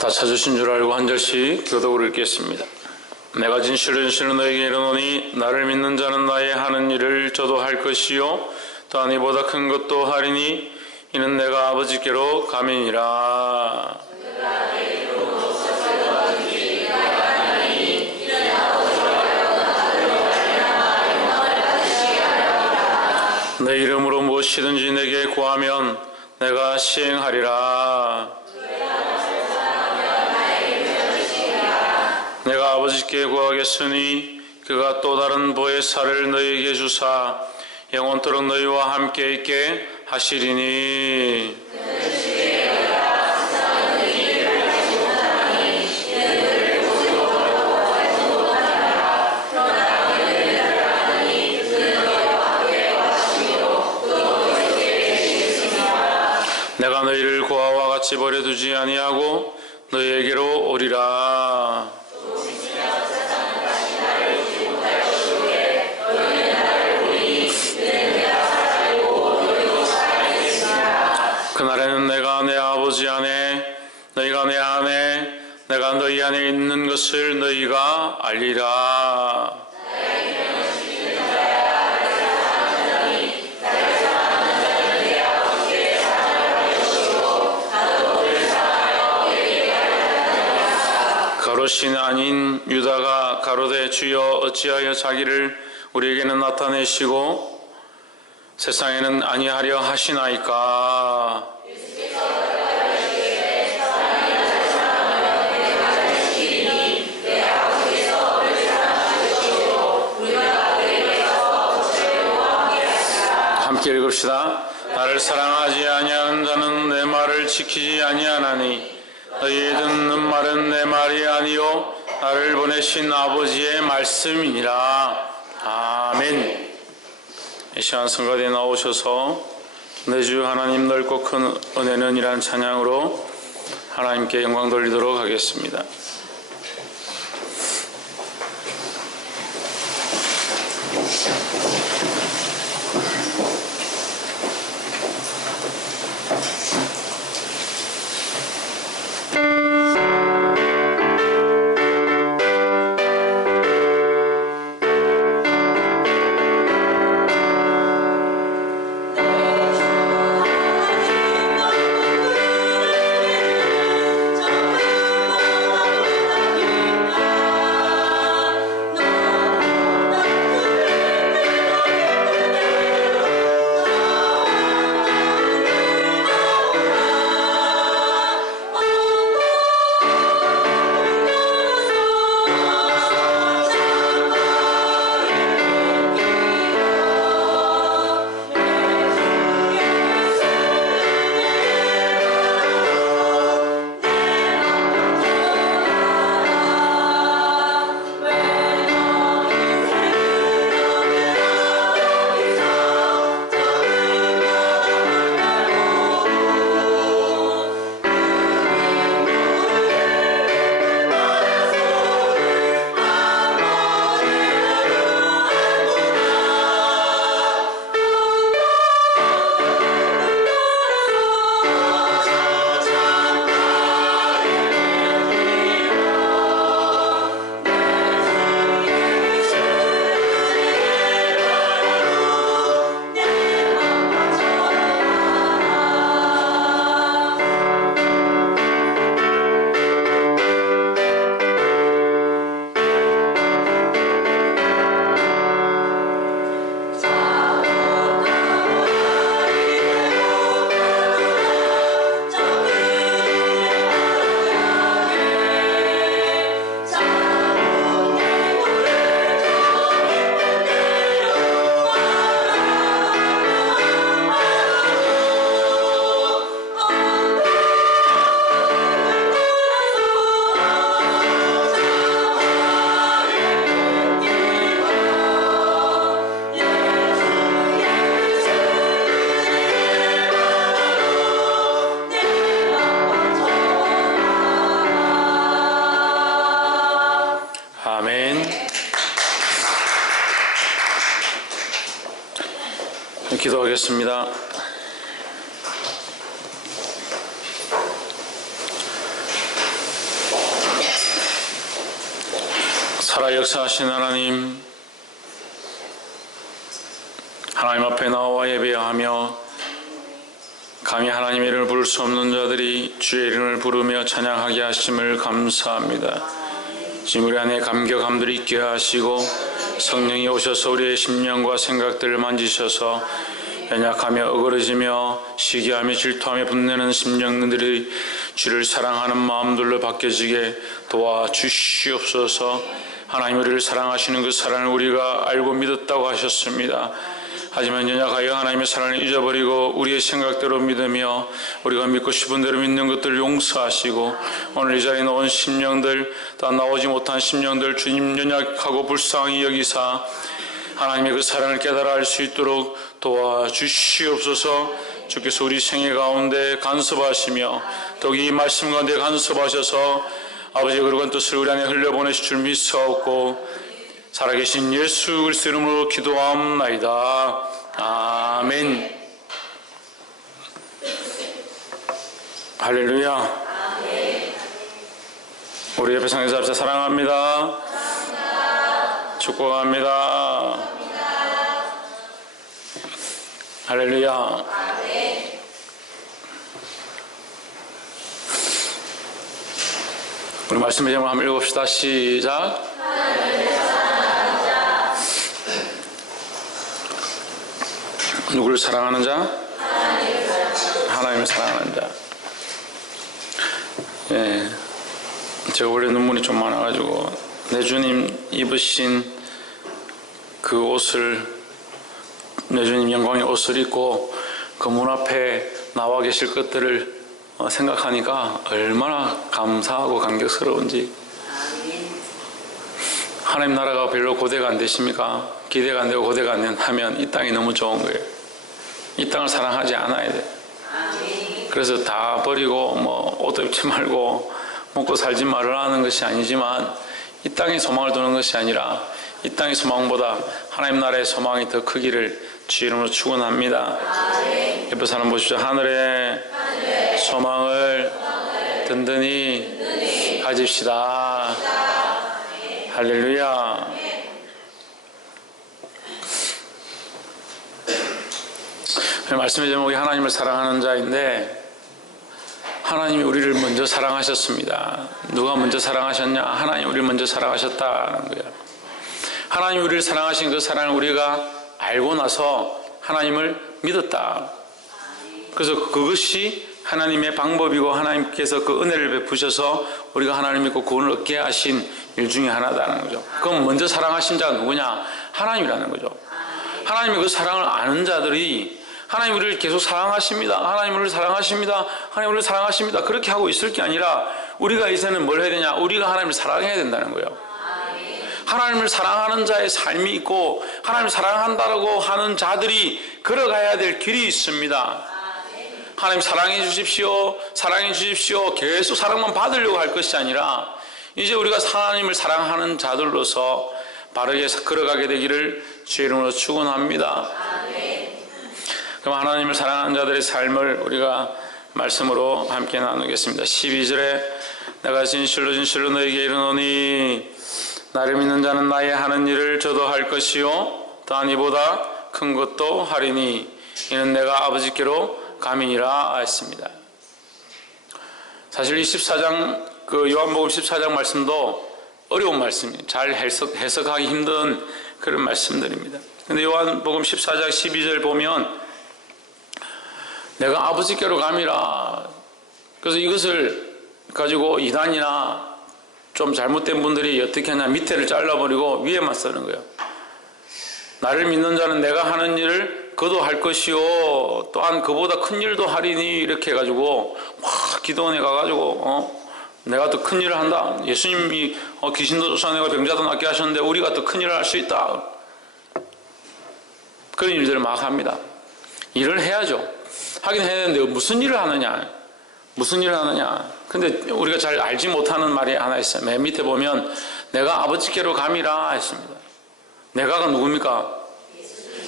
다 찾으신 줄 알고 한 절씩 교독을 읽겠습니다. 내가 진실로 너에게 이르노니 나를 믿는 자는 나의 하는 일을 저도 할 것이요 또한 이보다 큰 것도 하리니 이는 내가 아버지께로 감이니라. 내 이름으로 무엇이든지 내게 구하면 내가 시행하리라. 내가 아버지께 구하겠으니 그가 또 다른 보혜사를 너희에게 주사 영원토록 너희와 함께 있게 하시리니. 내가 너희를 고아와 같이 버려두지 아니하고 너희에게로 오리라. 그날에는 내가 내 아버지 안에 너희가 내 안에 내가 너희 안에 있는 것을 너희가 알리라. 가롯이 아닌 유다가 가로되 주여 어찌하여 자기를 우리에게는 나타내시고 세상에는 아니하려 하시나이까. 함께 읽읍시다. 나를 사랑하지 아니하는 자는 내 말을 지키지 아니하나니 너희 듣는 말은 내 말이 아니요 나를 보내신 아버지의 말씀이니라. 아멘. 이 시간 성가대에 나오셔서 내 주 하나님 넓고 큰 은혜는 이란 찬양으로 하나님께 영광 돌리도록 하겠습니다. 기도하겠습니다. 살아 역사하신 하나님, 하나님 앞에 나와 예배하며 감히 하나님의 이름을 부를 수 없는 자들이 주의 이름을 부르며 찬양하게 하심을 감사합니다. 지금 우리 안에 감격함들이 있게 하시고 성령이 오셔서 우리의 심령과 생각들을 만지셔서 연약하며 어그러지며 시기하며 질투하며 분내는 심령들이 주를 사랑하는 마음들로 바뀌어지게 도와주시옵소서. 하나님 우리를 사랑하시는 그 사랑을 우리가 알고 믿었다고 하셨습니다. 하지만 연약하여 하나님의 사랑을 잊어버리고 우리의 생각대로 믿으며 우리가 믿고 싶은 대로 믿는 것들을 용서하시고 오늘 이 자리에 나온 심령들, 다 나오지 못한 심령들 주님 연약하고 불쌍히 여기사 하나님의 그 사랑을 깨달아 알 수 있도록 도와주시옵소서. 주께서 우리 생애 가운데 간섭하시며 더욱이 이 말씀 가운데 간섭하셔서 아버지의 거룩한 뜻을 우리 안에 흘려보내실 줄 믿사옵고 살아계신 예수 그리스도 이름으로 기도하옵나이다. 아멘. 할렐루야. 우리 옆에 상에서 합시다. 사랑합니다. 축복합니다. 할렐루야. 우리 말씀의 제목을 한번 읽읍시다. 시작. 누구를 사랑하는 자? 하나님을 사랑하는 자. 예, 제가 원래 눈물이 좀 많아가지고 내 주님 입으신 그 옷을, 내 주님 영광의 옷을 입고 그 문 앞에 나와 계실 것들을 생각하니까 얼마나 감사하고 감격스러운지. 하나님 나라가 별로 고대가 안 되십니까? 기대가 안 되고 고대가 안 된다면 이 땅이 너무 좋은 거예요. 이 땅을 사랑하지 않아야 돼. 그래서 다 버리고 옷도 입지 말고 먹고 살지 말으라는 것이 아니지만 이 땅에 소망을 두는 것이 아니라 이 땅의 소망보다 하나님 나라의 소망이 더 크기를 주 이름으로 축원합니다. 옆에 사람 보십시오. 하늘의 소망을 든든히 가집시다. 할렐루야. 말씀의 제목이 하나님을 사랑하는 자인데 하나님이 우리를 먼저 사랑하셨습니다. 누가 먼저 사랑하셨냐? 하나님 우리를 먼저 사랑하셨다는 거예요. 하나님 우리를 사랑하신 그 사랑을 우리가 알고 나서 하나님을 믿었다. 그래서 그것이 하나님의 방법이고 하나님께서 그 은혜를 베푸셔서 우리가 하나님 믿고 구원을 얻게 하신 일 중에 하나다는 거죠. 그럼 먼저 사랑하신 자가 누구냐? 하나님이라는 거죠. 하나님의 그 사랑을 아는 자들이 하나님 우리를 계속 사랑하십니다. 하나님 우리를 사랑하십니다. 하나님 우리를 사랑하십니다. 그렇게 하고 있을 게 아니라 우리가 이제는 뭘 해야 되냐? 우리가 하나님을 사랑해야 된다는 거예요. 하나님을 사랑하는 자의 삶이 있고 하나님을 사랑한다고 하는 자들이 걸어가야 될 길이 있습니다. 하나님 사랑해 주십시오. 사랑해 주십시오. 계속 사랑만 받으려고 할 것이 아니라 이제 우리가 하나님을 사랑하는 자들로서 바르게 걸어가게 되기를 주의 이름으로 축원합니다. 그럼 하나님을 사랑하는 자들의 삶을 우리가 말씀으로 함께 나누겠습니다. 12절에 내가 진실로 진실로 너에게 이르노니 나를 믿는 자는 나의 하는 일을 저도 할 것이요 또한 이보다 큰 것도 하리니 이는 내가 아버지께로 감이니라 했습니다. 사실 이 14장 그 요한복음 14장 말씀도 어려운 말씀이에요. 잘 해석하기 힘든 그런 말씀들입니다. 근데 요한복음 14장 12절 보면 내가 아버지께로 감이라. 그래서 이것을 가지고 이단이나 좀 잘못된 분들이 어떻게 하냐 밑에를 잘라버리고 위에만 쓰는 거예요. 나를 믿는 자는 내가 하는 일을 그도 할 것이요 또한 그보다 큰 일도 하리니 이렇게 해가지고 막 기도원에 가가지고 내가 더 큰 일을 한다. 예수님이 귀신도 쫓아내고 병자도 낫게 하셨는데 우리가 더 큰 일을 할 수 있다. 그런 일들을 막 합니다. 일을 해야죠. 하긴 해야 되는데 무슨 일을 하느냐? 무슨 일을 하느냐? 근데 우리가 잘 알지 못하는 말이 하나 있어요. 맨 밑에 보면 내가 아버지께로 감이라 했습니다. 내가가 누굽니까?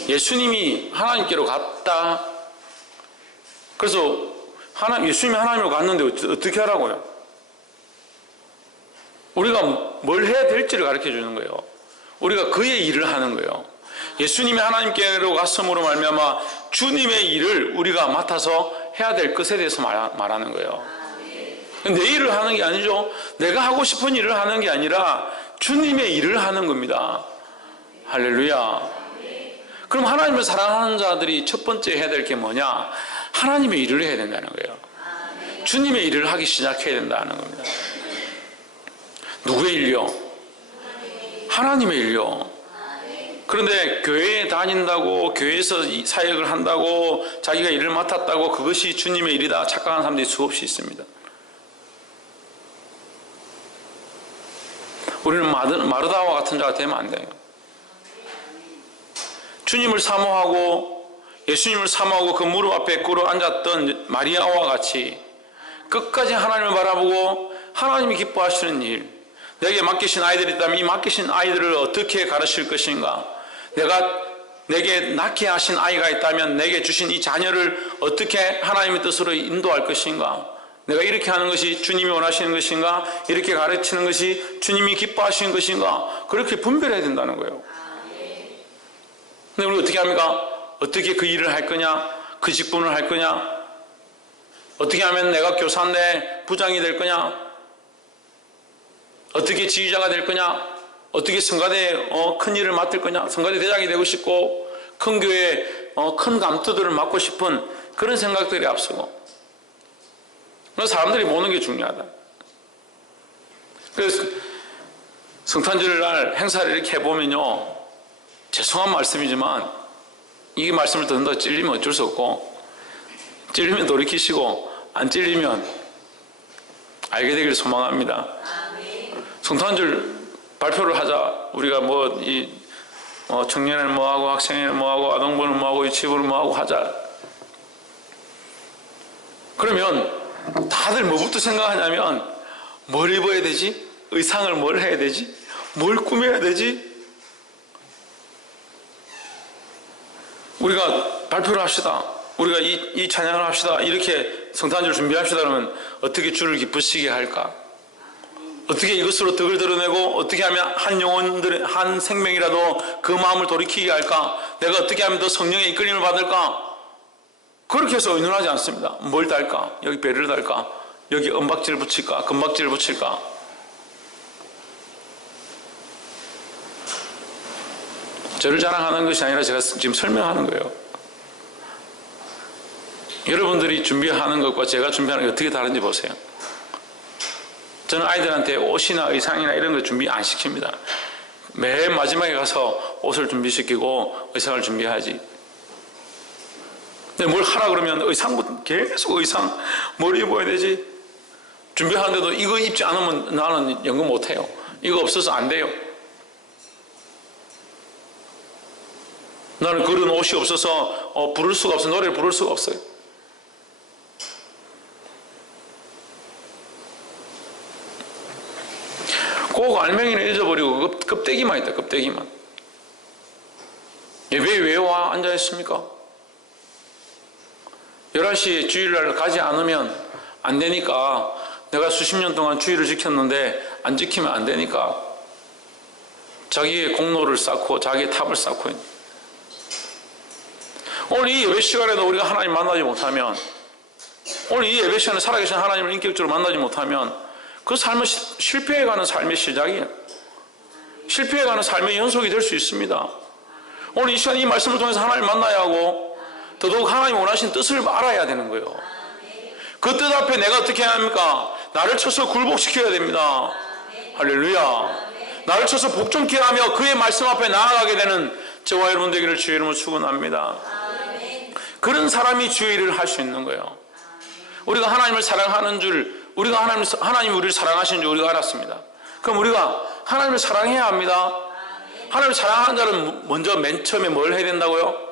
예수님이 하나님께로 갔다. 그래서 예수님이 하나님으로 갔는데 어떻게 하라고요? 우리가 뭘 해야 될지를 가르쳐 주는 거예요. 우리가 그의 일을 하는 거예요. 예수님이 하나님께로 갔음으로 말미암아 주님의 일을 우리가 맡아서 해야 될 것에 대해서 말하는 거예요. 내 일을 하는 게 아니죠. 내가 하고 싶은 일을 하는 게 아니라 주님의 일을 하는 겁니다. 할렐루야. 그럼 하나님을 사랑하는 자들이 첫 번째 해야 될 게 뭐냐? 하나님의 일을 해야 된다는 거예요. 주님의 일을 하기 시작해야 된다는 겁니다. 누구의 일요? 하나님의 일요. 그런데 교회에 다닌다고, 교회에서 사역을 한다고, 자기가 일을 맡았다고 그것이 주님의 일이다 착각하는 사람들이 수없이 있습니다. 우리는 마르다와 같은 자가 되면 안 돼요. 주님을 사모하고 예수님을 사모하고 그 무릎 앞에 꿇어 앉았던 마리아와 같이 끝까지 하나님을 바라보고 하나님이 기뻐하시는 일, 내게 맡기신 아이들이 있다면 이 맡기신 아이들을 어떻게 가르칠 것인가, 내게 낳게 하신 아이가 있다면 내게 주신 이 자녀를 어떻게 하나님의 뜻으로 인도할 것인가, 내가 이렇게 하는 것이 주님이 원하시는 것인가, 이렇게 가르치는 것이 주님이 기뻐하시는 것인가, 그렇게 분별해야 된다는 거예요. 근데 우리 어떻게 합니까? 어떻게 그 일을 할 거냐? 그 직분을 할 거냐? 어떻게 하면 내가 교사인데 부장이 될 거냐? 어떻게 지휘자가 될 거냐? 어떻게 성가대에 큰 일을 맡을 거냐? 성가대 대장이 되고 싶고 큰 교회에 큰 감투들을 맡고 싶은 그런 생각들이 앞서고, 그래서 사람들이 보는 게 중요하다. 그래서 성탄절 행사를 이렇게 해보면요, 죄송한 말씀이지만 이 말씀을 듣는다 찔리면 어쩔 수 없고, 찔리면 돌이키시고 안 찔리면 알게 되기를 소망합니다. 성탄절 발표를 하자. 우리가 청년회는 뭐하고 학생회는 뭐하고 아동부는 뭐하고 유치부는 뭐하고 하자. 그러면 다들 뭐부터 생각하냐면 뭘 입어야 되지? 의상을 뭘 해야 되지? 뭘 꾸며야 되지? 우리가 발표를 합시다. 우리가 이 찬양을 합시다. 이렇게 성탄절 준비합시다. 그러면 어떻게 주를 기쁘시게 할까? 어떻게 이것으로 덕을 드러내고 어떻게 하면 한 생명이라도 그 마음을 돌이키게 할까? 내가 어떻게 하면 더 성령의 이끌림을 받을까? 그렇게 해서 의논하지 않습니다. 뭘 달까? 여기 배를 달까? 여기 은박지를 붙일까? 금박지를 붙일까? 저를 자랑하는 것이 아니라 제가 지금 설명하는 거예요. 여러분들이 준비하는 것과 제가 준비하는 게 어떻게 다른지 보세요. 저는 아이들한테 옷이나 의상이나 이런 거 준비 안 시킵니다. 매일 마지막에 가서 옷을 준비시키고 의상을 준비하지. 근데 뭘 하라 그러면 의상부터 계속 의상, 뭘 입어야 되지? 준비하는데도 이거 입지 않으면 나는 연극 못해요. 이거 없어서 안 돼요. 나는 그런 옷이 없어서 부를 수가 없어요. 노래를 부를 수가 없어요. 꼭 알맹이는 잊어버리고 껍데기만 있다. 껍데기만. 예배에 왜 와 앉아 있습니까? 11시에 주일날 가지 않으면 안 되니까, 내가 수십 년 동안 주일을 지켰는데 안 지키면 안 되니까 자기의 공로를 쌓고 자기의 탑을 쌓고 있는. 오늘 이 예배 시간에도 우리가 하나님 만나지 못하면, 오늘 이 예배 시간에 살아계신 하나님을 인격적으로 만나지 못하면 그 삶은 실패해가는 삶의 시작이에요. 실패해가는 삶의 연속이 될 수 있습니다. 오늘 이 시간 이 말씀을 통해서 하나님 만나야 하고 더더욱 하나님 원하신 뜻을 알아야 되는 거예요. 그 뜻 앞에 내가 어떻게 해야 합니까? 나를 쳐서 굴복시켜야 됩니다. 할렐루야. 나를 쳐서 복종케 하며 그의 말씀 앞에 나아가게 되는 저와 여러분 되기를 주의 이름으로 축원합니다. 그런 사람이 주의 일을 할 수 있는 거예요. 우리가 하나님을 사랑하는 줄, 우리가 하나님이 우리를 사랑하시는 줄 우리가 알았습니다. 그럼 우리가 하나님을 사랑해야 합니다. 하나님을 사랑하는 자는 먼저 맨 처음에 뭘 해야 된다고요?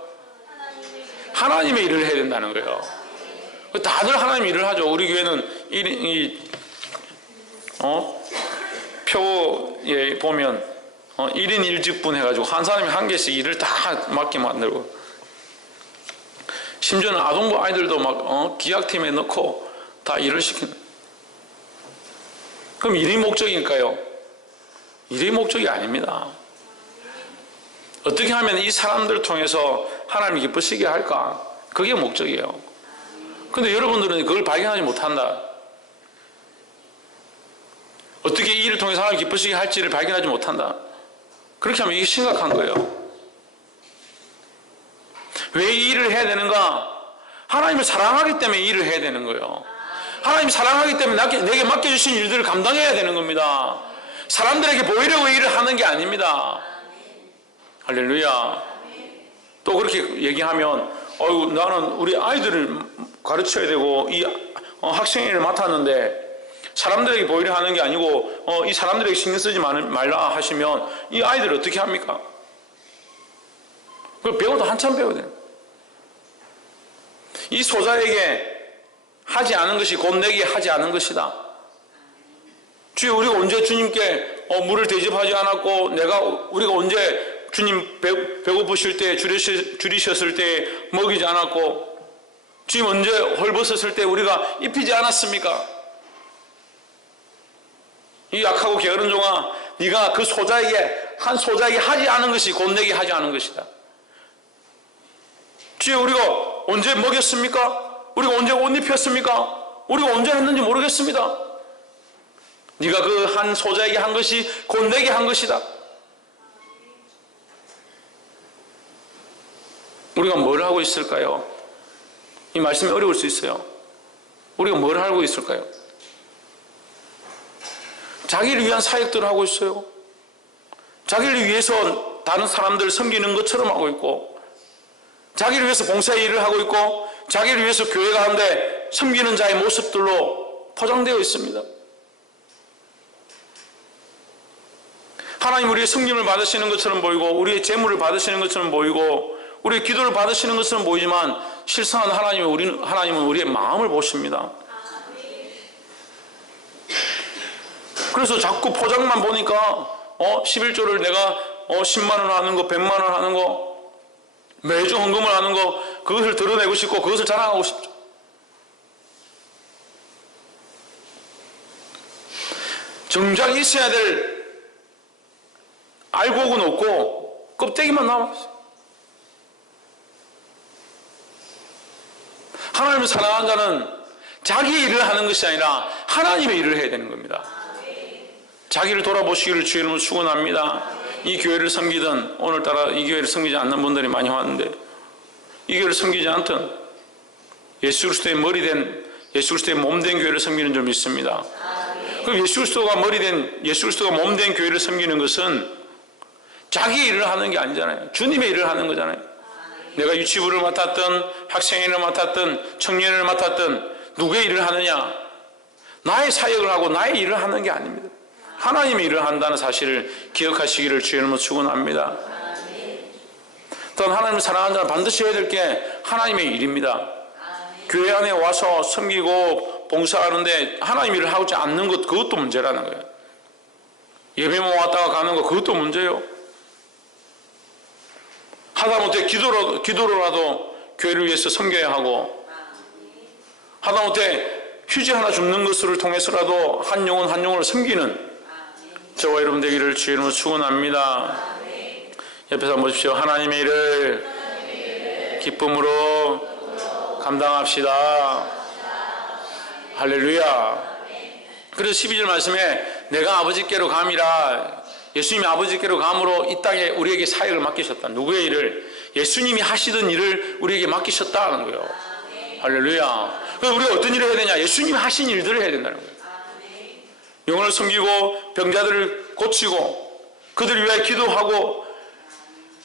하나님의 일을 해야 된다는 거예요. 다들 하나님 일을 하죠. 우리 교회는 표에 보면 1인 1직분 해가지고 한 사람이 한 개씩 일을 다 맡게 만들고, 심지어는 아동부 아이들도 막 기약팀에 넣고 다 일을 시키는. 그럼 일이 목적일까요? 일이 목적이 아닙니다. 어떻게 하면 이 사람들을 통해서 하나님을 기쁘시게 할까? 그게 목적이에요. 근데 여러분들은 그걸 발견하지 못한다. 어떻게 이 일을 통해서 하나님을 기쁘시게 할지를 발견하지 못한다. 그렇게 하면 이게 심각한 거예요. 왜 이 일을 해야 되는가? 하나님을 사랑하기 때문에 이 일을 해야 되는 거예요. 하나님을 사랑하기 때문에 내게 맡겨주신 일들을 감당해야 되는 겁니다. 사람들에게 보이려고 일을 하는 게 아닙니다. 할렐루야. 또 그렇게 얘기하면 나는 우리 아이들을 가르쳐야 되고 이 학생회를 맡았는데 사람들에게 보이려 하는 게 아니고 이 사람들에게 신경 쓰지 말라 하시면 이 아이들을 어떻게 합니까? 그걸 배워도 한참 배워야 돼요. 이 소자에게 하지 않은 것이 곧 내게 하지 않은 것이다. 주여, 우리가 언제 주님께 물을 대접하지 않았고 우리가 언제 주님 배고프실 때 줄이셨을 때 먹이지 않았고 주님 언제 헐벗었을 때 우리가 입히지 않았습니까? 이 약하고 게으른 종아, 네가 그 한 소자에게 하지 않은 것이 곧 내게 하지 않은 것이다. 주여, 우리가 언제 먹였습니까? 우리가 언제 옷 입혔습니까? 우리가 언제 했는지 모르겠습니다. 네가 그 한 소자에게 한 것이 곧 내게 한 것이다. 우리가 뭘 하고 있을까요? 이 말씀이 어려울 수 있어요. 우리가 뭘 하고 있을까요? 자기를 위한 사역들을 하고 있어요. 자기를 위해서 다른 사람들을 섬기는 것처럼 하고 있고, 자기를 위해서 봉사의 일을 하고 있고, 자기를 위해서 교회 가운데 섬기는 자의 모습들로 포장되어 있습니다. 하나님 우리의 섬김을 받으시는 것처럼 보이고, 우리의 재물을 받으시는 것처럼 보이고, 우리의 기도를 받으시는 것처럼 보이지만 실상은 하나님은 우리의 마음을 보십니다. 그래서 자꾸 포장만 보니까 11조를 내가 10만 원 하는 거, 100만 원 하는 거, 매주 헌금을 하는 거, 그것을 드러내고 싶고 그것을 자랑하고 싶죠. 정작 있어야 될 알곡은 없고 껍데기만 남았어요. 하나님을 사랑하는 자는 자기 일을 하는 것이 아니라 하나님의 일을 해야 되는 겁니다. 자기를 돌아보시기를 주의 이름으로 축원합니다. 이 교회를 섬기든 오늘따라 이 교회를 섬기지 않는 분들이 많이 왔는데, 이 교회를 섬기지 않든 예수 그리스도의 머리된, 예수 그리스도의 몸된 교회를 섬기는 줄 믿습니다. 그럼 예수 그리스도가 몸된 교회를 섬기는 것은 자기 일을 하는 게 아니잖아요. 주님의 일을 하는 거잖아요. 내가 유치부를 맡았든 학생회를 맡았든 청년을 맡았든 누구의 일을 하느냐? 나의 사역을 하고 나의 일을 하는 게 아닙니다. 하나님의 일을 한다는 사실을 기억하시기를 주의 이름으로 축원합니다. 또한 하나님을 사랑하는 자는 반드시 해야 될 게 하나님의 일입니다. 교회 안에 와서 섬기고 봉사하는데 하나님 일을 하지 않는 것, 그것도 문제라는 거예요. 예배만 왔다가 가는 거, 그것도 문제예요. 하다못해 기도로라도 교회를 위해서 섬겨야 하고, 하다못해 휴지 하나 줍는 것을 통해서라도 한 영혼을 섬기는 저와 여러분 되기를 주의 이름으로 축원합니다. 옆에서 한번 보십시오. 하나님의 일을 기쁨으로 감당합시다. 할렐루야. 그래서 12절 말씀에 내가 아버지께로 감이라, 예수님이 아버지께로 감으로 이 땅에 우리에게 사역을 맡기셨다. 누구의 일을? 예수님이 하시던 일을 우리에게 맡기셨다는 거예요. 할렐루야. 그래서 우리가 어떤 일을 해야 되냐? 예수님이 하신 일들을 해야 된다는 거예요. 영혼을 섬기고 병자들을 고치고 그들을 위하여 기도하고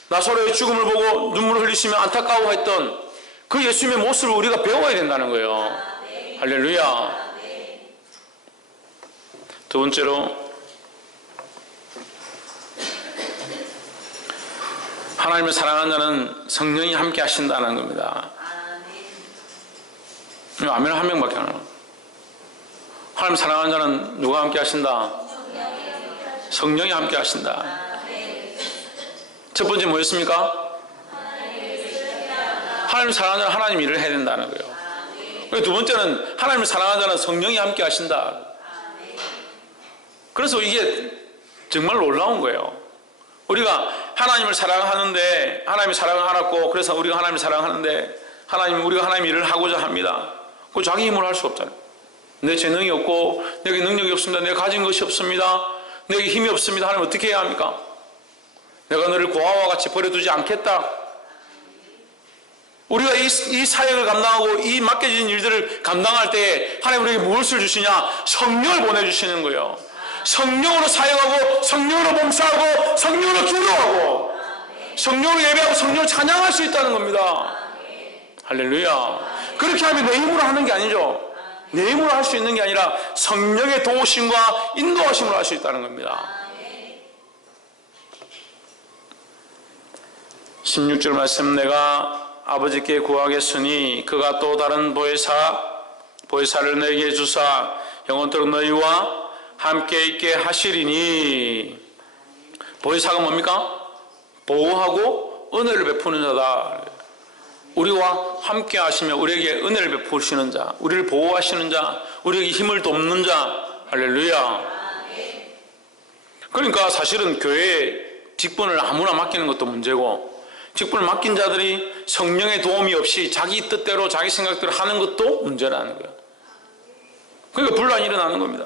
나사로의 죽음을 보고 눈물을 흘리시며 안타까워했던 그 예수님의 모습을 우리가 배워야 된다는 거예요. 할렐루야. 두 번째로, 하나님을 사랑하는 자는 성령이 함께 하신다는 겁니다. 아멘 한 명밖에 안 해요. 하나님 사랑하는 자는 누가 함께 하신다? 성령이 함께 하신다. 첫 번째 뭐였습니까? 하나님 사랑하는 자는 하나님 일을 해야 된다는 거예요. 두 번째는 하나님을 사랑하는 자는 성령이 함께 하신다. 그래서 이게 정말 놀라운 거예요. 우리가 하나님을 사랑하는데 하나님이 사랑을 알았고 그래서 우리가 하나님을 사랑하는데 우리가 하나님 일을 하고자 합니다. 그 자기 힘으로 할 수 없잖아요. 내 재능이 없고 내게 능력이 없습니다. 내가 가진 것이 없습니다. 내게 힘이 없습니다. 하나님 어떻게 해야 합니까? 내가 너를 고아와 같이 버려두지 않겠다. 우리가 이 사역을 감당하고 이 맡겨진 일들을 감당할 때 하나님 우리에게 무엇을 주시냐? 성령을 보내주시는 거예요. 성령으로 사역하고 성령으로 봉사하고 성령으로 기도하고 성령으로 예배하고 성령을 찬양할 수 있다는 겁니다. 할렐루야. 그렇게 하면 내 힘으로 하는 게 아니죠. 내 힘으로 할 수 있는 게 아니라 성령의 도우심과 인도하심으로 할 수 있다는 겁니다. 16절 말씀, 내가 아버지께 구하겠으니 그가 또 다른 보혜사를 너에게 주사 영원토록 너희와 함께 있게 하시리니. 보혜사가 뭡니까? 보호하고 은혜를 베푸는 자다. 우리와 함께 하시며 우리에게 은혜를 베푸시는 자, 우리를 보호하시는 자, 우리에게 힘을 돕는 자. 할렐루야. 그러니까 사실은 교회에 직분을 아무나 맡기는 것도 문제고, 직분을 맡긴 자들이 성령의 도움이 없이 자기 뜻대로 자기 생각대로 하는 것도 문제라는 거예요. 그러니까 분란이 일어나는 겁니다.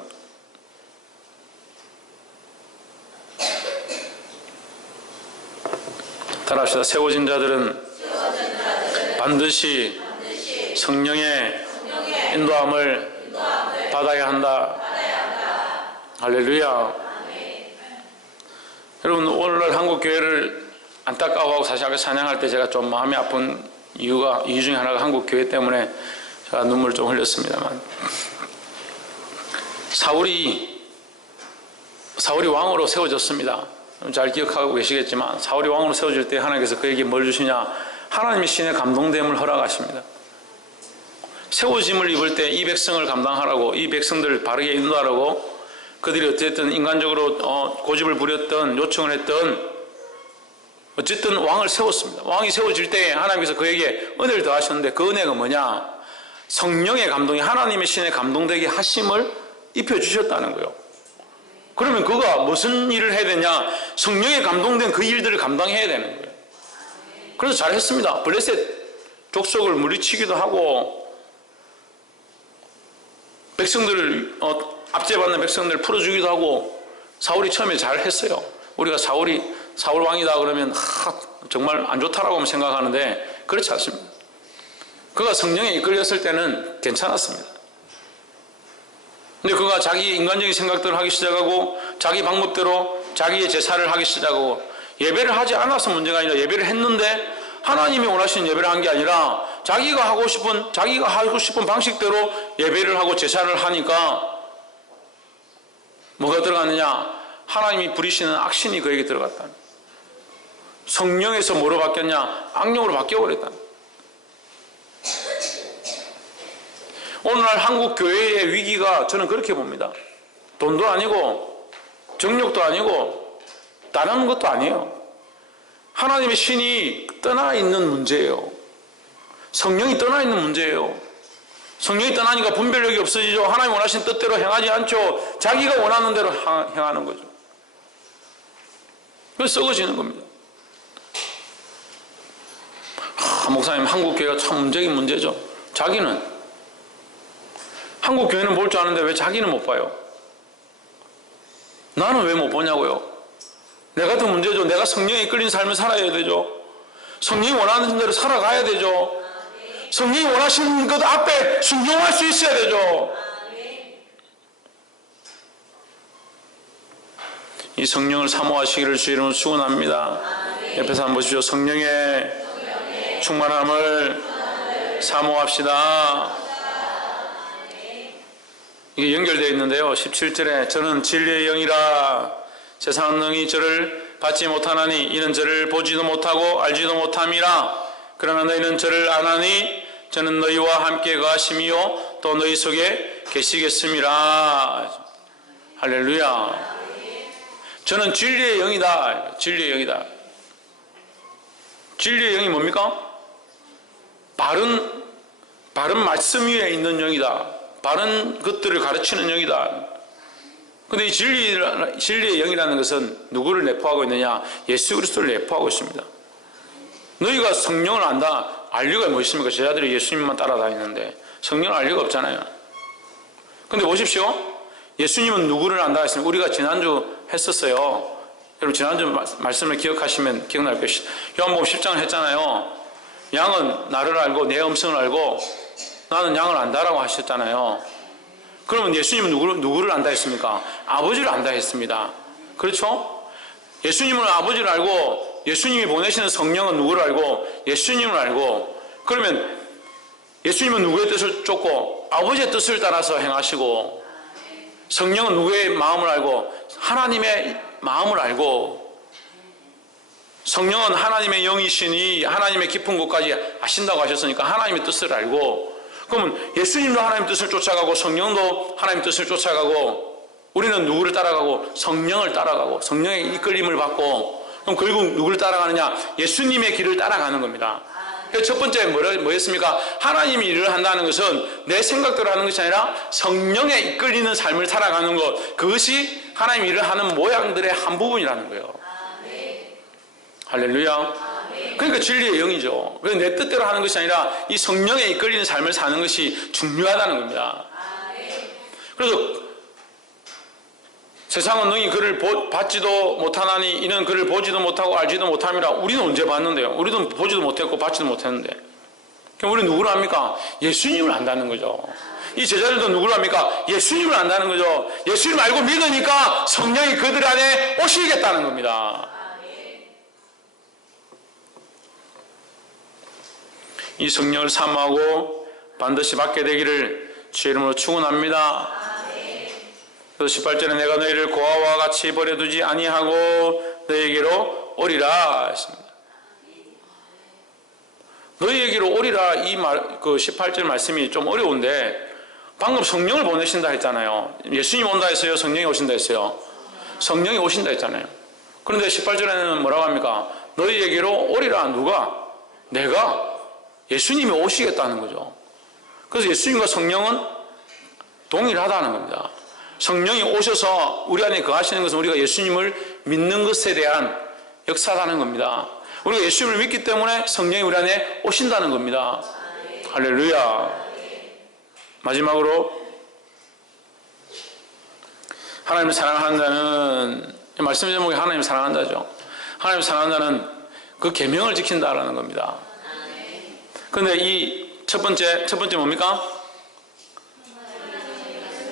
따라합시다. 세워진 자들은 반드시 성령의 인도함을 받아야 한다. 할렐루야. 여러분, 오늘날 한국 교회를 안타까워하고 사실 아까 찬양할 때 제가 좀 마음이 아픈 이유 중에 하나가 한국 교회 때문에 제가 눈물을 좀 흘렸습니다만, 사울이 왕으로 세워졌습니다. 잘 기억하고 계시겠지만 사울이 왕으로 세워질 때 하나님께서 그에게 뭘 주시냐? 하나님의 신의 감동됨을 허락하십니다. 세워짐을 입을 때 이 백성을 감당하라고, 이 백성들을 바르게 인도하라고, 그들이 어쨌든 인간적으로 고집을 부렸던, 요청을 했던, 어쨌든 왕을 세웠습니다. 왕이 세워질 때 하나님께서 그에게 은혜를 더하셨는데 그 은혜가 뭐냐? 성령의 감동이, 하나님의 신의 감동되게 하심을 입혀주셨다는 거예요. 그러면 그가 무슨 일을 해야 되냐? 성령에 감동된 그 일들을 감당해야 되는 거예요. 그래서 잘했습니다. 블레셋 족속을 물리치기도 하고, 백성들을 압제받는 백성들을 풀어주기도 하고, 사울이 처음에 잘했어요. 우리가 사울 왕이다 그러면 정말 안 좋다라고 생각하는데 그렇지 않습니다. 그가 성령에 이끌렸을 때는 괜찮았습니다. 근데 그가 자기 인간적인 생각들을 하기 시작하고 자기 방법대로 자기의 제사를 하기 시작하고, 예배를 하지 않아서 문제가 아니라 예배를 했는데 하나님이 원하시는 예배를 한 게 아니라 자기가 하고 싶은 방식대로 예배를 하고 제사를 하니까 뭐가 들어갔느냐? 하나님이 부리시는 악신이 그에게 들어갔다. 성령에서 뭐로 바뀌었냐? 악령으로 바뀌어버렸다. 오늘날 한국 교회의 위기가 저는 그렇게 봅니다. 돈도 아니고 정력도 아니고 다른 것도 아니에요. 하나님의 신이 떠나 있는 문제예요. 성령이 떠나 있는 문제예요. 성령이 떠나니까 분별력이 없어지죠. 하나님 원하신 뜻대로 행하지 않죠. 자기가 원하는 대로 행하는 거죠. 그래서 썩어지는 겁니다. 목사님, 한국 교회가 참 문제긴 문제죠. 한국 교회는 볼 줄 아는데 왜 자기는 못 봐요? 나는 왜 못 보냐고요? 내가 더 문제죠. 내가 성령에 이끌린 삶을 살아야 되죠. 성령이 원하는 대로 살아가야 되죠. 성령이 원하시는 것 앞에 순종할 수 있어야 되죠. 이 성령을 사모하시기를 주 이름으로 축원합니다. 옆에서 한번 보십시오. 성령의 충만함을 사모합시다. 이게 연결되어 있는데요. 17절에 저는 진리의 영이라 세상 능히 저를 받지 못하나니 이는 저를 보지도 못하고 알지도 못함이라. 그러나 너희는 저를 아나니 저는 너희와 함께 가심이요 또 너희 속에 계시겠음이라. 할렐루야. 저는 진리의 영이다. 진리의 영이다. 진리의 영이 뭡니까? 바른 말씀 위에 있는 영이다. 바른 것들을 가르치는 영이다. 근데 이 진리의 영이라는 것은 누구를 내포하고 있느냐? 예수 그리스도를 내포하고 있습니다. 너희가 성령을 안다. 알 리가 뭐 있습니까? 제자들이 예수님만 따라다니는데 성령을 알 리가 없잖아요. 근데 보십시오. 예수님은 누구를 안다 했습니까? 우리가 지난주 했었어요. 여러분 지난주 말씀을 기억하시면 기억날 것이다. 요한복음 10장을 했잖아요. 양은 나를 알고 내 음성을 알고 나는 양을 안다라고 하셨잖아요. 그러면 예수님은 누구를 안다 했습니까? 아버지를 안다 했습니다. 그렇죠? 예수님은 아버지를 알고 예수님이 보내시는 성령은 누구를 알고 예수님을 알고, 그러면 예수님은 누구의 뜻을 쫓고 아버지의 뜻을 따라서 행하시고, 성령은 누구의 마음을 알고 하나님의 마음을 알고, 성령은 하나님의 영이시니 하나님의 깊은 곳까지 아신다고 하셨으니까 하나님의 뜻을 알고, 그러면 예수님도 하나님의 뜻을 쫓아가고 성령도 하나님의 뜻을 쫓아가고, 우리는 누구를 따라가고? 성령을 따라가고 성령의 이끌림을 받고, 그럼 결국 누구를 따라가느냐? 예수님의 길을 따라가는 겁니다. 첫 번째 뭐였습니까? 하나님이 일을 한다는 것은 내 생각대로 하는 것이 아니라 성령에 이끌리는 삶을 살아가는 것, 그것이 하나님이 일을 하는 모양들의 한 부분이라는 거예요. 할렐루야. 그러니까 진리의 영이죠. 그래서 내 뜻대로 하는 것이 아니라 이 성령에 이끌리는 삶을 사는 것이 중요하다는 겁니다. 그래서 세상은 너희 그를 받지도 못하나니 이는 그를 보지도 못하고 알지도 못함이라. 우리는 언제 봤는데요? 우리도 보지도 못했고 받지도 못했는데. 그럼 우리는 누구를 압니까? 예수님을 안다는 거죠. 이 제자들도 누구를 압니까? 예수님을 안다는 거죠. 예수님 알고 믿으니까 성령이 그들 안에 오시겠다는 겁니다. 이 성령을 사모하고 반드시 받게 되기를 주의 이름으로 축원합니다. 그래서 18절에 내가 너희를 고아와 같이 버려두지 아니하고 너희에게로 오리라 했습니다. 너희에게로 오리라, 이 말, 그 18절 말씀이 좀 어려운데, 방금 성령을 보내신다 했잖아요. 예수님 온다 했어요? 성령이 오신다 했어요? 성령이 오신다 했잖아요. 그런데 18절에는 뭐라고 합니까? 너희에게로 오리라. 누가? 내가. 예수님이 오시겠다는 거죠. 그래서 예수님과 성령은 동일하다는 겁니다. 성령이 오셔서 우리 안에 거하시는 것은 우리가 예수님을 믿는 것에 대한 역사라는 겁니다. 우리가 예수님을 믿기 때문에 성령이 우리 안에 오신다는 겁니다. 할렐루야. 마지막으로 하나님을 사랑하는 자는, 말씀 제목이 하나님을 사랑한다죠. 하나님을 사랑하는 자는 그 계명을 지킨다라는 겁니다. 그런데 이 첫 번째 뭡니까?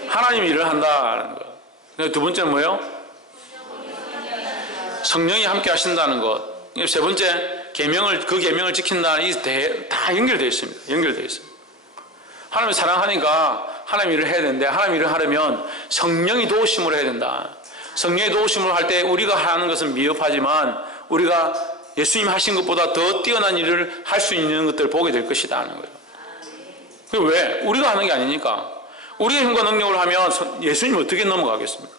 하나님이 일을 한다는 것. 두 번째는 뭐예요? 성령이 함께 하신다는 것. 세 번째, 그 계명을 지킨다. 이 다 연결되어 있습니다. 연결되어 있습니다. 하나님을 사랑하니까 하나님 일을 해야 되는데, 하나님 일을 하려면 성령이 도우심으로 해야 된다. 성령이 도우심으로 할 때 우리가 하는 것은 미흡하지만 우리가 예수님 하신 것보다 더 뛰어난 일을 할 수 있는 것들을 보게 될 것이다 하는 거예요. 왜? 우리가 하는 게 아니니까. 우리의 힘과 능력을 하면 예수님 어떻게 넘어가겠습니까?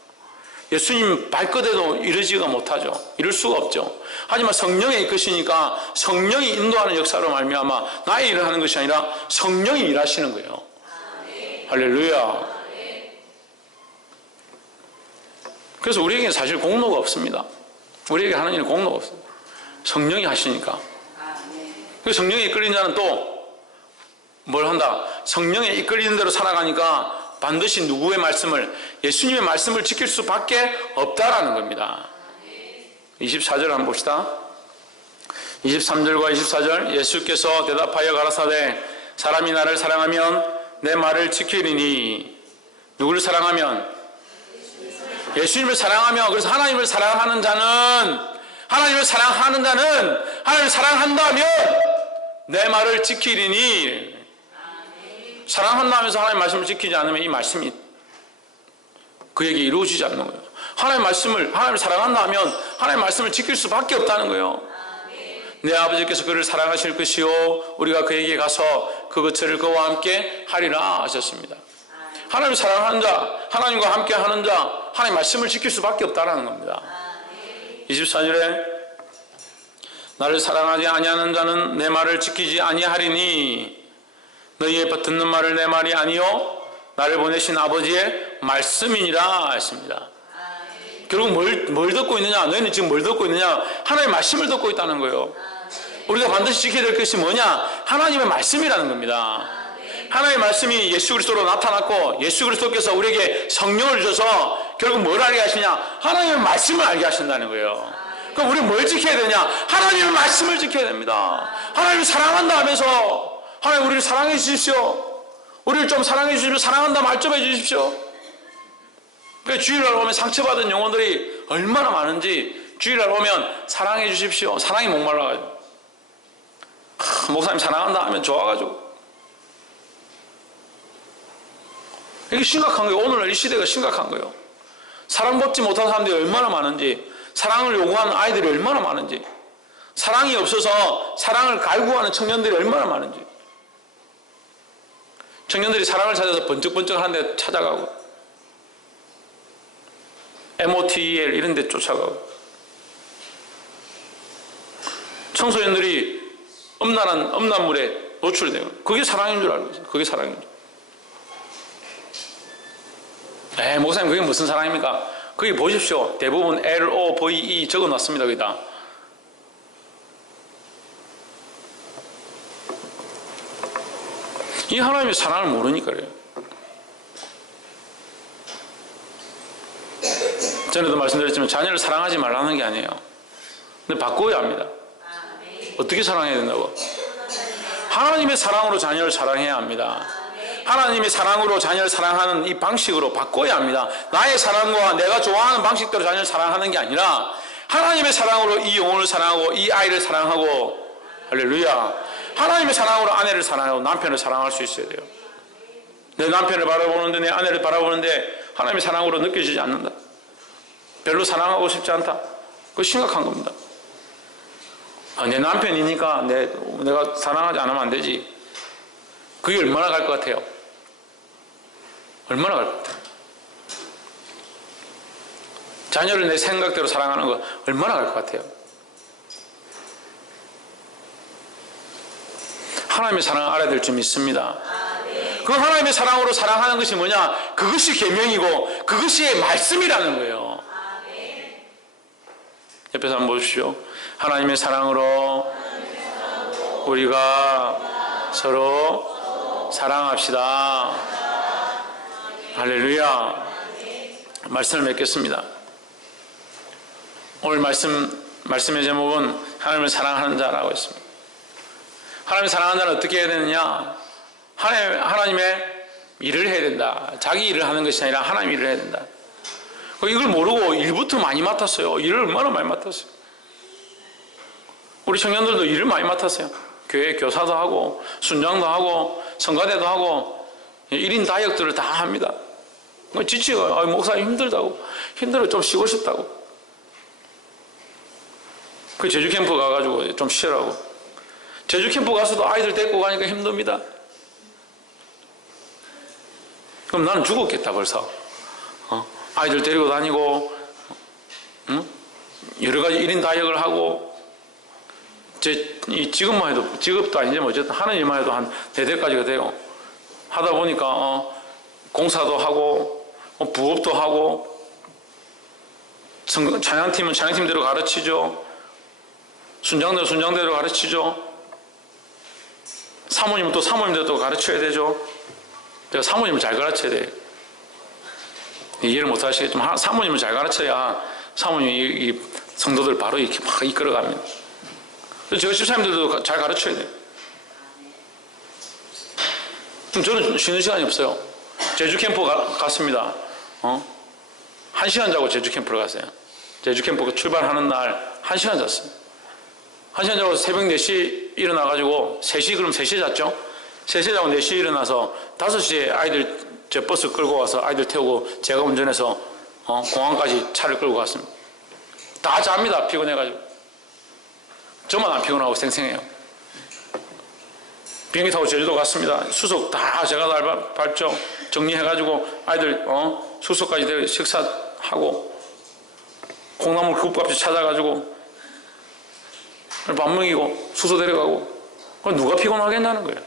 예수님 발끝에도 이르지가 못하죠. 이룰 수가 없죠. 하지만 성령이 이끄시니까 성령이 인도하는 역사로 말미암아 나의 일을 하는 것이 아니라 성령이 일하시는 거예요. 할렐루야. 그래서 우리에게는 사실 공로가 없습니다. 우리에게 하는 일은 공로가 없습니다. 성령이 하시니까. 그 성령이 이끌린 자는 또 뭘 한다? 성령에 이끌리는 대로 살아가니까 반드시 누구의 말씀을, 예수님의 말씀을 지킬 수밖에 없다라는 겁니다. 24절 한번 봅시다. 23절과 24절, 예수께서 대답하여 가라사대 사람이 나를 사랑하면 내 말을 지키리니. 누구를 사랑하면? 예수님을 사랑하면. 그래서 하나님을 사랑하는 자는 하나님을 사랑한다면 내 말을 지키리니. 사랑한다면서 하나님 말씀을 지키지 않으면 이 말씀이 그에게 이루어지지 않는 거예요. 하나님을 사랑한다면 하나님 말씀을 지킬 수밖에 없다는 거예요. 내 아버지께서 그를 사랑하실 것이요 우리가 그에게 가서 그것을 그와 함께 하리라 하셨습니다. 하나님을 사랑하는 자, 하나님과 함께 하는 자, 하나님 말씀을 지킬 수밖에 없다는 겁니다. 24절에 나를 사랑하지 아니하는 자는 내 말을 지키지 아니하리니 너희의 듣는 말을 내 말이 아니요 나를 보내신 아버지의 말씀이니라 했습니다. 결국 뭘 듣고 있느냐? 너희는 지금 뭘 듣고 있느냐? 하나님의 말씀을 듣고 있다는 거예요. 우리가 반드시 지켜야 될 것이 뭐냐? 하나님의 말씀이라는 겁니다. 하나님의 말씀이 예수 그리스도로 나타났고 예수 그리스도께서 우리에게 성령을 주셔서 결국 뭘 알게 하시냐? 하나님의 말씀을 알게 하신다는 거예요. 그럼 우리는 뭘 지켜야 되냐? 하나님의 말씀을 지켜야 됩니다. 하나님을 사랑한다 하면서 하나님 우리를 사랑해 주십시오. 우리를 좀 사랑해 주십시오. 사랑한다 말 좀 해 주십시오. 그러니까 주일날 오면 상처받은 영혼들이 얼마나 많은지 주일날 오면 사랑해 주십시오. 사랑이 목말라가지고 목사님 사랑한다 하면 좋아가지고 이게 심각한 거예요. 오늘날 이 시대가 심각한 거예요. 사랑받지 못한 사람들이 얼마나 많은지, 사랑을 요구하는 아이들이 얼마나 많은지, 사랑이 없어서 사랑을 갈구하는 청년들이 얼마나 많은지, 청년들이 사랑을 찾아서 번쩍번쩍 하는 데 찾아가고 MOTEL 이런 데 쫓아가고, 청소년들이 음란한 음란물에 노출돼요. 그게 사랑인 줄 알고 있어요. 그게 사랑인 줄. 목사님 그게 무슨 사랑입니까? 거기 보십시오. 대부분 LOVE 적어놨습니다. 거기다. 이 하나님의 사랑을 모르니까 그래요. 전에도 말씀드렸지만 자녀를 사랑하지 말라는 게 아니에요. 근데 바꿔야 합니다. 어떻게 사랑해야 된다고? 하나님의 사랑으로 자녀를 사랑해야 합니다. 하나님의 사랑으로 자녀를 사랑하는 이 방식으로 바꿔야 합니다. 나의 사랑과 내가 좋아하는 방식대로 자녀를 사랑하는 게 아니라 하나님의 사랑으로 이 영혼을 사랑하고 이 아이를 사랑하고, 할렐루야, 하나님의 사랑으로 아내를 사랑하고 남편을 사랑할 수 있어야 돼요. 내 남편을 바라보는데 내 아내를 바라보는데 하나님의 사랑으로 느껴지지 않는다, 별로 사랑하고 싶지 않다, 그거 심각한 겁니다. 내 남편이니까 내가 사랑하지 않으면 안 되지. 그게 얼마나 갈 것 같아요? 얼마나 갈 것 같아요? 자녀를 내 생각대로 사랑하는 거 얼마나 갈 것 같아요? 하나님의 사랑을 알아야 될 점이 있습니다. 그 하나님의 사랑으로 사랑하는 것이 뭐냐? 그것이 계명이고 그것이 말씀이라는 거예요. 옆에서 한번 보십시오. 하나님의 사랑으로 우리가 서로 사랑합시다. 할렐루야. 말씀을 맺겠습니다. 오늘 말씀의 제목은 하나님을 사랑하는 자라고 했습니다. 하나님을 사랑하는 자는 어떻게 해야 되느냐? 하나님의 일을 해야 된다. 자기 일을 하는 것이 아니라 하나님 일을 해야 된다. 이걸 모르고 일부터 많이 맡았어요. 일을 얼마나 많이 맡았어요. 우리 청년들도 일을 많이 맡았어요. 교회 교사도 하고 순장도 하고 성가대도 하고 1인 다역들을 다 합니다. 지치고 목사님 힘들다고, 힘들어 좀 쉬고 싶다고. 그 제주 캠프 가가지고 좀 쉬라고. 제주 캠프 가서도 아이들 데리고 가니까 힘듭니다. 그럼 나는 죽었겠다 벌써. 아이들 데리고 다니고 여러 가지 1인 다역을 하고, 지금만 해도, 직업도 아니지만 어쨌든 하는 일만 해도 한 4대까지가 돼요. 하다 보니까 공사도 하고 부업도 하고, 찬양팀은 찬양팀대로 가르치죠. 순장대로 순장대로 가르치죠. 사모님은 또 사모님대로 또 가르쳐야 되죠. 제가 사모님을 잘 가르쳐야 돼요. 이해를 못 하시겠지만 사모님을 잘 가르쳐야 사모님이 이 성도들 바로 이렇게 막 이끌어갑니다. 저희 집사님들도 잘 가르쳐야 돼요. 저는 쉬는 시간이 없어요. 제주 캠프 갔습니다. 1시간 자고 제주 캠프를 갔어요. 제주 캠프 출발하는 날 1시간 잤어요. 1시간 자고 새벽 4시에 일어나가지고 3시, 그럼 3시에 잤죠? 3시에 자고 4시에 일어나서 5시에 아이들 저 버스 끌고 와서 아이들 태우고 제가 운전해서 공항까지 차를 끌고 갔습니다. 다 잡니다. 피곤해가지고. 저만 안 피곤하고 생생해요. 비행기 타고 제주도 갔습니다. 수속 다 제가 밟죠. 정리해가지고 아이들 숙소까지 식사하고 콩나물 국밥집 찾아가지고 밥 먹이고 숙소 데려가고. 누가 피곤하겠냐는 거예요.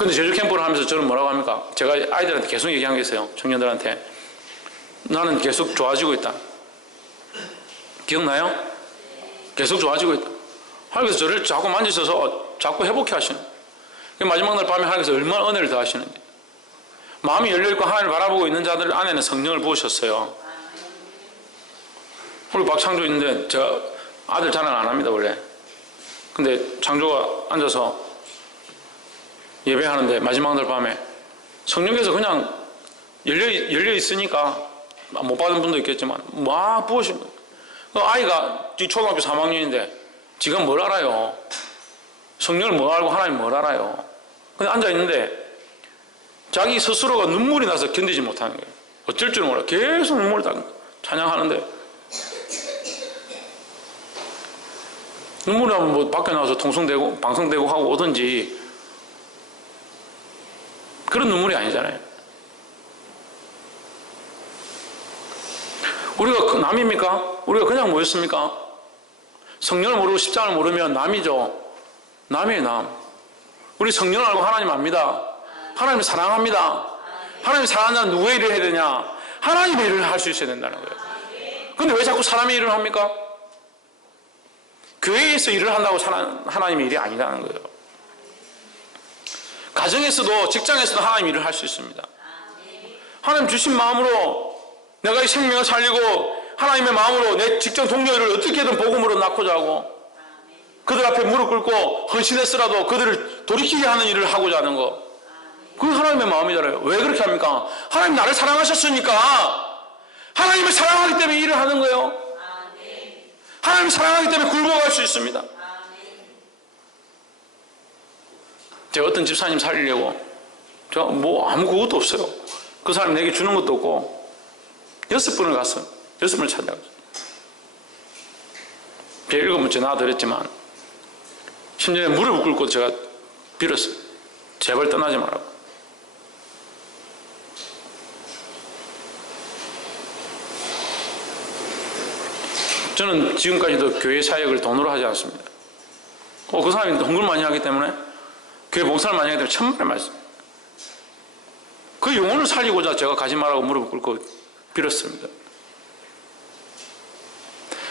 근데 제주 캠프를 하면서 저는 뭐라고 합니까? 제가 아이들한테 계속 얘기한 게 있어요. 청년들한테. 나는 계속 좋아지고 있다. 기억나요? 계속 좋아지고 있다. 하나님께서 저를 자꾸 만지셔서 자꾸 회복해 하시는. 마지막 날 밤에 하나님께서 얼마나 은혜를 더하시는지. 마음이 열려있고 하나님을 바라보고 있는 자들 안에는 성령을 부으셨어요. 우리 박창조 있는데 제가 아들 자랑 안 합니다 원래. 근데 창조가 앉아서 예배하는데 마지막 날 밤에 성령께서 그냥 열려 있으니까 못 받은 분도 있겠지만 막 부으신 거예요. 그 아이가 초등학교 3학년인데 지금 뭘 알아요? 성령을 뭘 알고 하나님 뭘 알아요? 근데 앉아있는데 자기 스스로가 눈물이 나서 견디지 못하는 거예요. 어쩔 줄 몰라. 계속 눈물을 닦는 거예요. 찬양하는데 눈물이 나면 뭐 밖에 나와서 통성되고 방송되고 하고 오든지 그런 눈물이 아니잖아요. 우리가 남입니까? 우리가 그냥 뭐였습니까? 성령을 모르고 십자가를 모르면 남이죠. 남이에요, 남. 우리 성령을 알고 하나님 압니다. 하나님을 사랑합니다. 하나님 사랑하는 자는 누구의 일을 해야 되냐? 하나님의 일을 할 수 있어야 된다는 거예요. 근데 왜 자꾸 사람의 일을 합니까? 교회에서 일을 한다고 하나님의 일이 아니라는 거예요. 가정에서도 직장에서도 하나님 일을 할 수 있습니다. 하나님 주신 마음으로 내가 이 생명을 살리고 하나님의 마음으로 내 직장 동료를 어떻게든 복음으로 낳고자 하고 그들 앞에 무릎 꿇고 헌신했으라도 그들을 돌이키게 하는 일을 하고자 하는 거. 그게 하나님의 마음이잖아요. 왜 그렇게 합니까? 하나님 나를 사랑하셨으니까 하나님을 사랑하기 때문에 일을 하는 거예요. 하나님을 사랑하기 때문에 굴복할 수 있습니다. 제가 어떤 집사님 살리려고 제가 뭐 아무 그것도 없어요. 그 사람이 내게 주는 것도 없고 6번을 갔어요. 6번을 찾아갔어요. 제가 7번째 나와드렸지만 심지어 무릎을 꿇고 제가 빌었어요. 제발 떠나지 말라고. 저는 지금까지도 교회 사역을 돈으로 하지 않습니다. 그 사람이 헌금 많이 하기 때문에 교회 봉사를 많이 하기 때문에 천만의 말씀. 그 영혼을 살리고자 제가 가지 말라고 무릎을 꿇고 빌었습니다.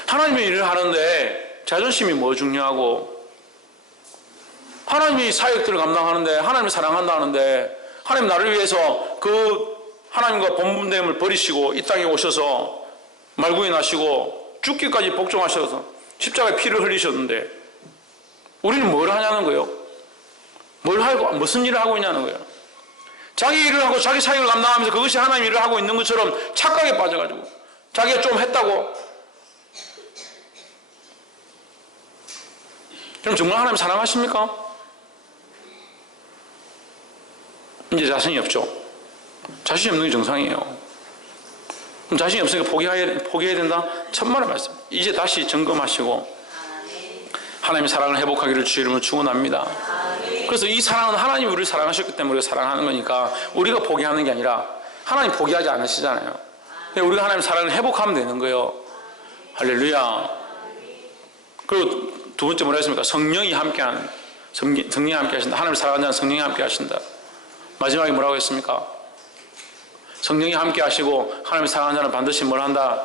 하나님의 일을 하는데 자존심이 뭐 중요하고 하나님이 사역들을 감당하는데 하나님을 사랑한다 하는데 하나님 나를 위해서 그 하나님과 본분됨을 버리시고 이 땅에 오셔서 말구에 나시고 죽기까지 복종하셔서 십자가에 피를 흘리셨는데 우리는 뭘 하냐는 거예요. 뭘 하고 무슨 일을 하고 있냐는 거예요. 자기 일을 하고 자기 사역을 감당하면서 그것이 하나님 일을 하고 있는 것처럼 착각에 빠져가지고 자기가 좀 했다고. 그럼 정말 하나님 사랑하십니까? 이제 자신이 없죠. 자신이 없는 게 정상이에요. 그럼 자신이 없으니까 포기해야 된다? 천만의 말씀. 이제 다시 점검하시고 하나님의 사랑을 회복하기를 주의 이름으로 축원합니다. 그래서 이 사랑은 하나님이 우리를 사랑하셨기 때문에 우리가 사랑하는 거니까 우리가 포기하는 게 아니라 하나님 포기하지 않으시잖아요. 우리가 하나님의 사랑을 회복하면 되는 거예요. 할렐루야. 그리고 두 번째 뭐라 했습니까? 성령이 함께하는, 성령이 함께 하신다. 하나님을 사랑하는 자는 성령이 함께 하신다. 마지막에 뭐라고 했습니까? 성령이 함께 하시고 하나님을 사랑하는 자는 반드시 뭘 한다?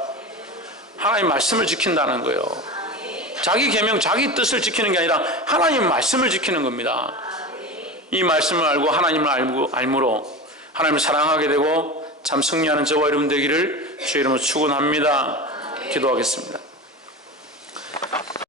하나님 말씀을 지킨다는 거예요. 자기 계명, 자기 뜻을 지키는 게 아니라 하나님 말씀을 지키는 겁니다. 이 말씀을 알고 하나님을 알므로 하나님을 사랑하게 되고 참 승리하는 저와 여러분 되기를 주의 이름으로 축원합니다. 기도하겠습니다.